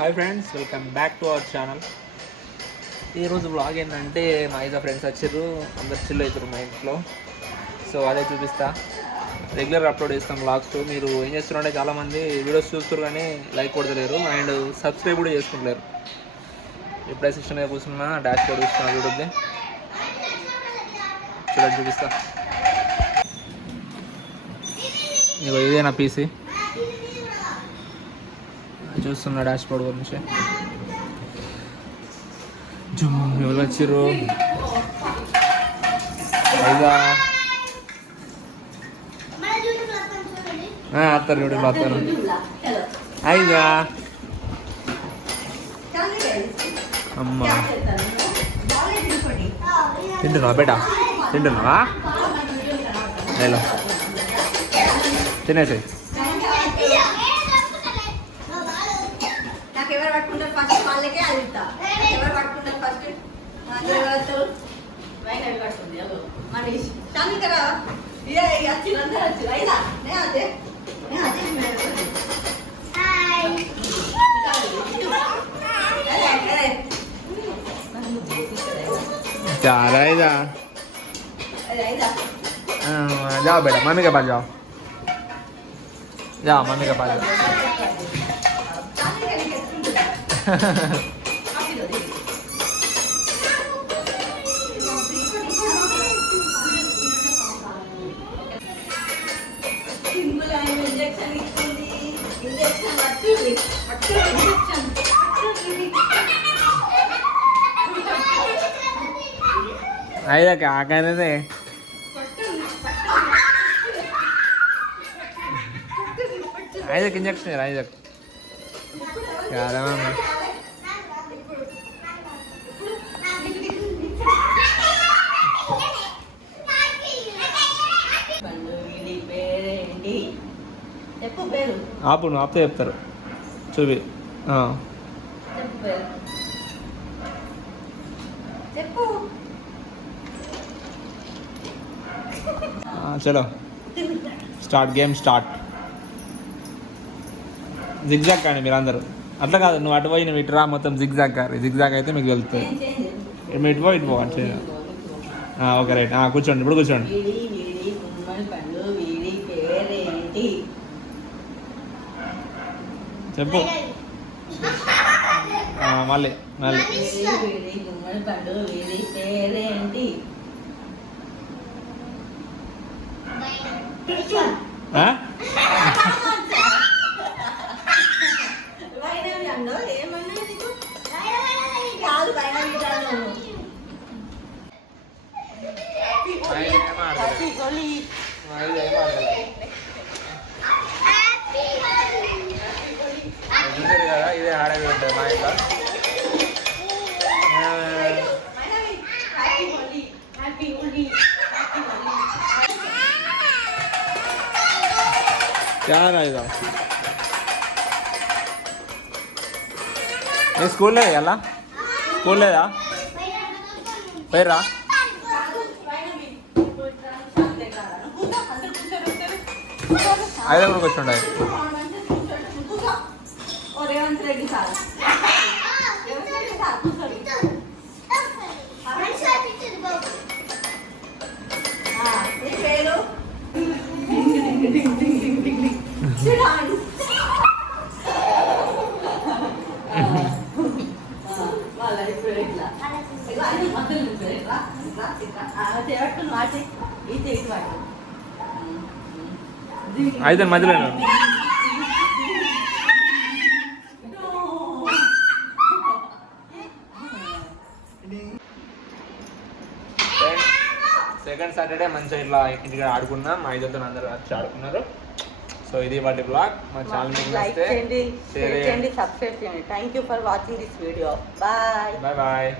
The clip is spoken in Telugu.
Hi friends, welcome back to our channel. ఈరోజు వ్లాగ్ ఏంటంటే మా ఐజా ఫ్రెండ్స్ వచ్చారు, అందరు చిల్ అవుతారు మా ఇంట్లో. సో అదే చూపిస్తా. రెగ్యులర్ అప్లోడ్ చేస్తాం వ్లాగ్స్. మీరు ఏం చేస్తున్నారంటే చాలామంది వీడియోస్ చూస్తారు కానీ లైక్ కొడతలేరు అండ్ సబ్స్క్రైబ్ కూడా చేసుకుంటలేరు. ఎప్పుడైతే సిస్టమ్ మీద కూర్చున్నా డాష్ బోర్డ్ చూస్తున్నా వీడియోది చూడండి, చూపిస్తా. ఇగో ఇదే నా పీసీ, చూస్తున్నా డాష్ బోర్డ్ గురించి. ఎవరు వచ్చిర్రు? ఐదా అత్తారు, యూట్యూబ్లో వస్తారు. ఐదా అమ్మ తింటున్నావా బేటా? తింటున్నావా? హలో, తినేసి చాలా ఇదా. जाओ बेटा, मम्मी के पास जाओ. जाओ मम्मी के पास जाओ. आइजा क्या कहने थे? आइजक इंजेक्शन है, आइजक यार मैम. आप आप చెప్తారు చూపి. చలో స్టార్ట్, గేమ్ స్టార్ట్. జిగ్జాగ్ కానీ మీరు అందరూ అట్లా కాదు, నువ్వు అటు పోయి నువ్వు ఇటు రా, మొత్తం జిగ్జాగ్ కాదు. జిగ్జాగ్ అయితే మీకు వెళ్తుంది. ఇటు పో, ఇటు పో అంటే. ఓకే రైట్, కూర్చోండి. ఇప్పుడు కూర్చోండి. చెప్పు మళ్ళీ మళ్ళీ. కదా ఇదే ఆడేది ఉంటుంది మా ఇంట్లో. ఇదా ఏ స్కూల్ లేదా ఇలా? స్కూల్ లేదా? పోయిరా. ఐదు కూడా కూర్చుండే. అయితే మధ్యలో సెకండ్ సాటర్డే మంచిగా ఇట్లా ఇంటికి ఆడుకున్నాం. మా ఐదుతో అందరూ వచ్చి ఆడుకున్నారు. సో ఇది వాటి బ్లాగ్. మా ఛానల్ లైక్ చేయండి, షేర్ చేయండి, సబ్స్క్రైబ్ చేయండి. Thank you for watching this video. Bye bye bye.